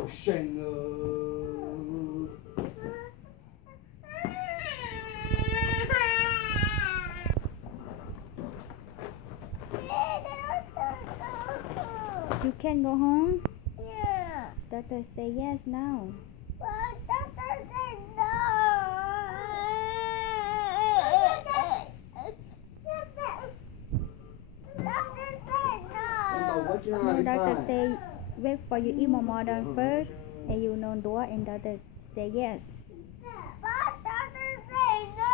You can go home? Yeah. Doctor say yes now. Well, doctor said no. Doctor said no. No, doctor say wait for you eat more first, and you know door, and doctor say yes. But doctor say no.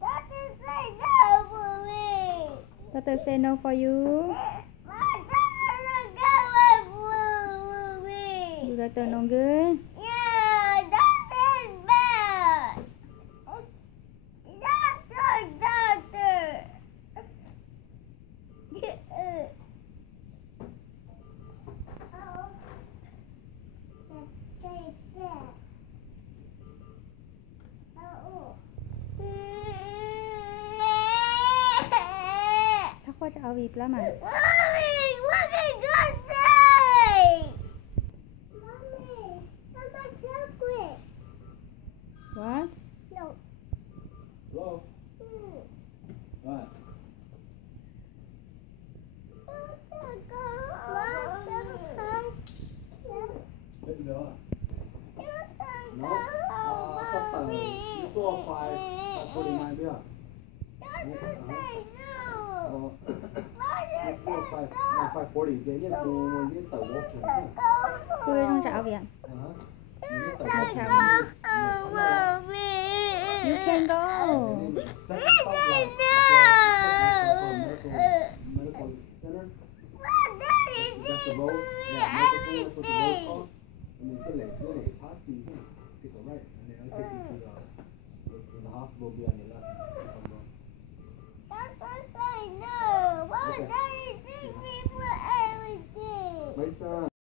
Doctor say no for me. Doctor say no for you. You doctor no good? Yeah, doctor is bad. Doctor. Chắc có cho vịt lắm à? Mommy, what did God say? Mommy, I'm a chocolate. What? No. Hello? What? Biết nữa. Nó sắp tờ nó tua khoai cô đi mai biết à? Khoai 40 cái nhất cô muốn biết tờ bố chứ. Tôi không chào việc. You can go. Medical center. That's the road. Yeah, medical center. That's what the road called. And then cái lệ passy here. Take a right, and then I'll take you to the hospital. Be on your left. Doctor say no. Why don't you take me for everything? My son.